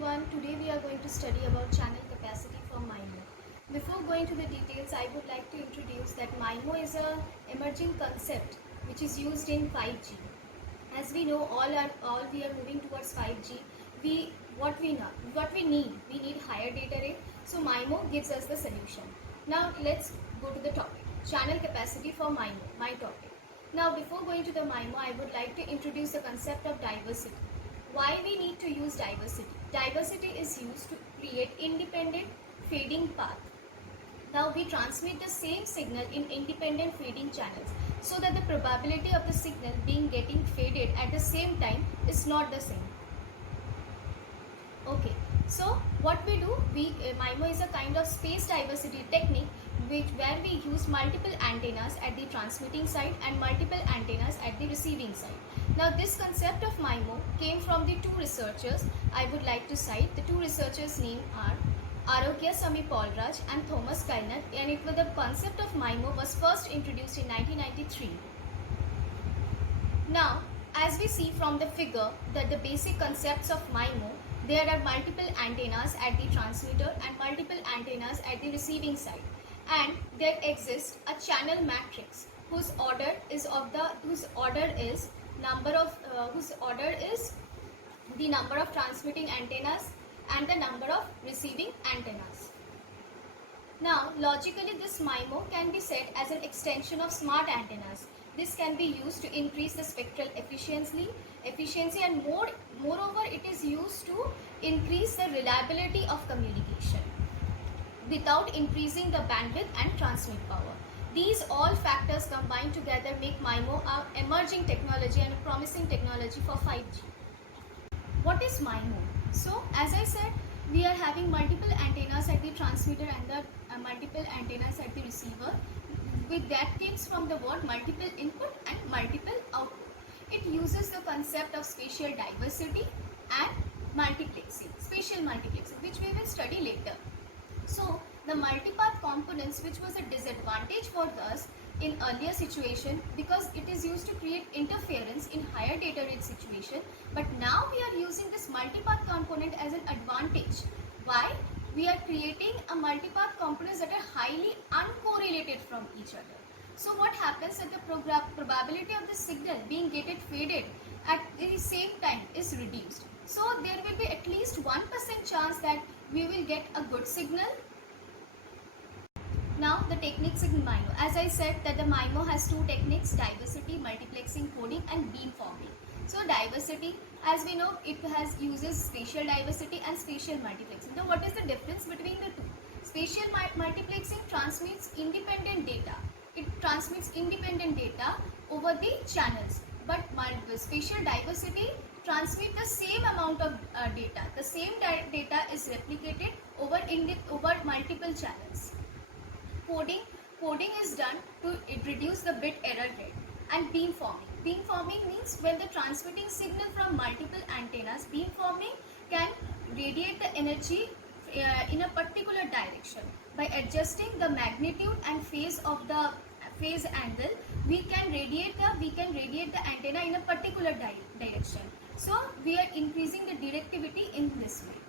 everyone, today we are going to study about channel capacity for MIMO. Before going to the details, I would like to introduce that MIMO is a emerging concept which is used in 5G. As we know, all we are moving towards 5G. What we need higher data rate. So MIMO gives us the solution. Now let's go to the topic. Channel capacity for MIMO, my topic. Now before going to the MIMO, I would like to introduce the concept of diversity. Why we need to use diversity? Diversity is used to create independent fading path. Now we transmit the same signal in independent fading channels so that the probability of the signal being getting faded at the same time is not the same. Okay, so what we do, MIMO is a kind of space diversity technique where we use multiple antennas at the transmitting side and multiple antennas at the receiving side. Now this concept of MIMO came from the two researchers I would like to cite. The two researchers' names are Arogyasamy Paulraj and Thomas Kainak, and the concept of MIMO was first introduced in 1993. Now, as we see from the figure that the basic concepts of MIMO, there are multiple antennas at the transmitter and multiple antennas at the receiving side, and there exists a channel matrix whose order is the number of transmitting antennas and the number of receiving antennas. Now, logically, this MIMO can be said as an extension of smart antennas. This can be used to increase the spectral efficiency and moreover, it is used to increase the reliability of communication without increasing the bandwidth and transmit power. These all factors combined together make MIMO an emerging technology and a promising technology for 5G. What is MIMO? So, as I said, we are having multiple antennas at the transmitter and the multiple antennas at the receiver. With that comes from the word multiple input and multiple output. It uses the concept of spatial diversity and spatial multiplexing, which we will study later. So, the multipath components, which was a disadvantage for us in earlier situation because it is used to create interference in higher data rate situation, but now we are using this multipath component as an advantage. Why? We are creating a multipath components that are highly uncorrelated from each other. So what happens that the probability of the signal being getting faded at the same time is reduced. So there will be at least 1% chance that we will get a good signal. Now the techniques in MIMO. As I said that the MIMO has two techniques: diversity, multiplexing, coding and beamforming. So diversity, as we know, it uses spatial diversity and spatial multiplexing. Now what is the difference between the two? Spatial multiplexing transmits independent data. It transmits independent data over the channels. But spatial diversity transmits the same amount of data. The same data is replicated over multiple channels. Coding is done to reduce the bit error rate. And beamforming means when the transmitting signal from multiple antennas, beamforming can radiate the energy in a particular direction. By adjusting the magnitude and phase of the phase angle, we can radiate the antenna in a particular direction. So we are increasing the directivity in this way.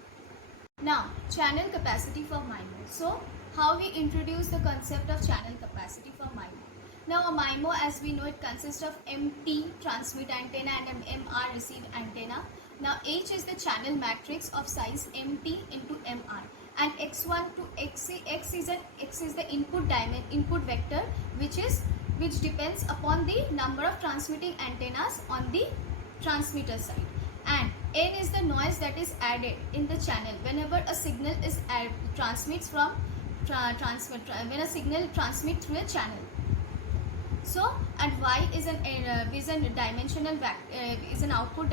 Now, channel capacity for MIMO. So how we introduce the concept of channel capacity for MIMO. Now a MIMO, as we know, it consists of MT transmit antenna and MR receive antenna. Now H is the channel matrix of size MT into MR, and X1 to X is the input vector which depends upon the number of transmitting antennas on the transmitter side, and N is the noise that is added in the channel whenever a signal is when a signal transmits through a channel. So, and Y is an output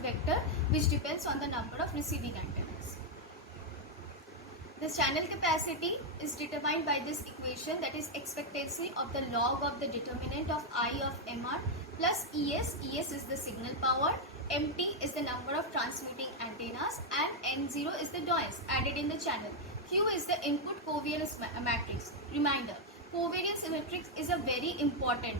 vector which depends on the number of receiving antennas. The channel capacity is determined by this equation, that is expectancy of the log of the determinant of I of MR plus ES. ES is the signal power, MT is the number of transmitting antennas, and N0 is the noise added in the channel. Q is the input covariance matrix. Reminder, covariance matrix is a very important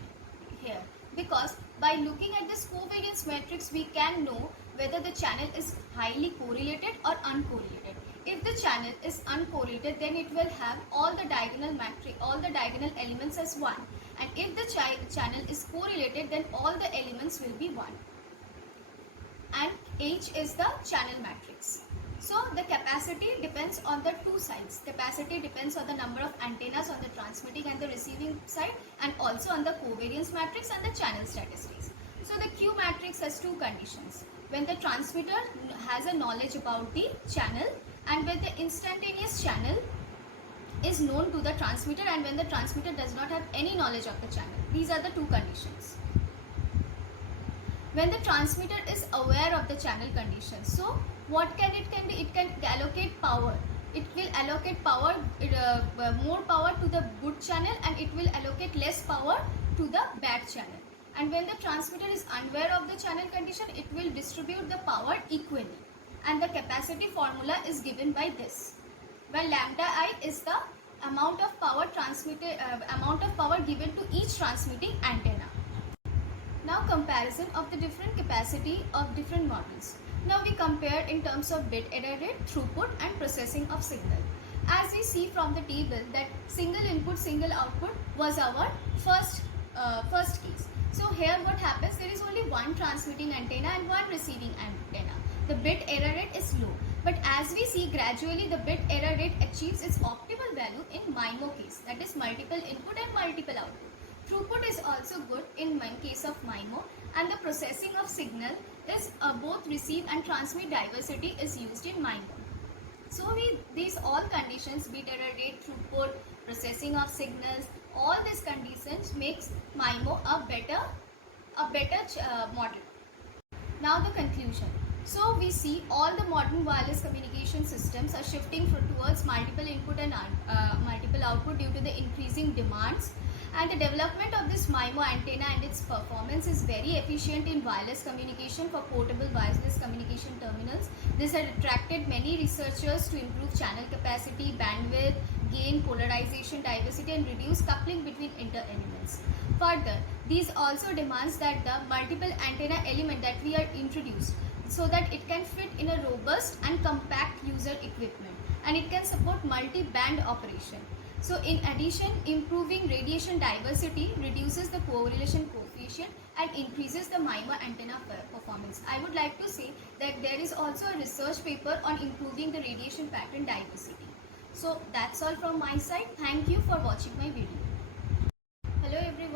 here because by looking at this covariance matrix we can know whether the channel is highly correlated or uncorrelated. If the channel is uncorrelated, then it will have all the diagonal elements as 1. And if the channel is correlated, then all the elements will be 1. And H is the channel matrix. So the capacity depends on the two sides. Capacity depends on the number of antennas on the transmitting and the receiving side, and also on the covariance matrix and the channel statistics. So the Q matrix has two conditions. When the transmitter has a knowledge about the channel, and when the instantaneous channel is known to the transmitter, and when the transmitter does not have any knowledge of the channel. These are the two conditions. When the transmitter is aware of the channel conditions, so what can it be? It can allocate power. It will allocate power, more power to the good channel, and it will allocate less power to the bad channel. And when the transmitter is unaware of the channel condition, it will distribute the power equally. And the capacity formula is given by this, where lambda I is the amount of power given to each transmitting antenna. Now comparison of the different capacity of different models. Now we compare in terms of bit error rate, throughput and processing of signal. As we see from the table that single input, single output was our first case. So here what happens, there is only one transmitting antenna and one receiving antenna. The bit error rate is low. But as we see, gradually the bit error rate achieves its optimal value in MIMO case, that is multiple input and multiple output. Throughput is also good in case of MIMO, and the processing of signal is both receive and transmit diversity is used in MIMO. So these all conditions, bit error rate, throughput, processing of signals, all these conditions makes MIMO a better model. Now the conclusion. So we see all the modern wireless communication systems are shifting towards multiple input and multiple output due to the increasing demands. And the development of this MIMO antenna and its performance is very efficient in wireless communication for portable wireless communication terminals. This has attracted many researchers to improve channel capacity, bandwidth, gain, polarization, diversity, and reduce coupling between inter-elements. Further, these also demands that the multiple antenna element that we are introduced, so that it can fit in a robust and compact user equipment, and it can support multi-band operation. So in addition, improving radiation diversity reduces the correlation coefficient and increases the MIMO antenna performance. I would like to say that there is also a research paper on improving the radiation pattern diversity. So that's all from my side. Thank you for watching my video.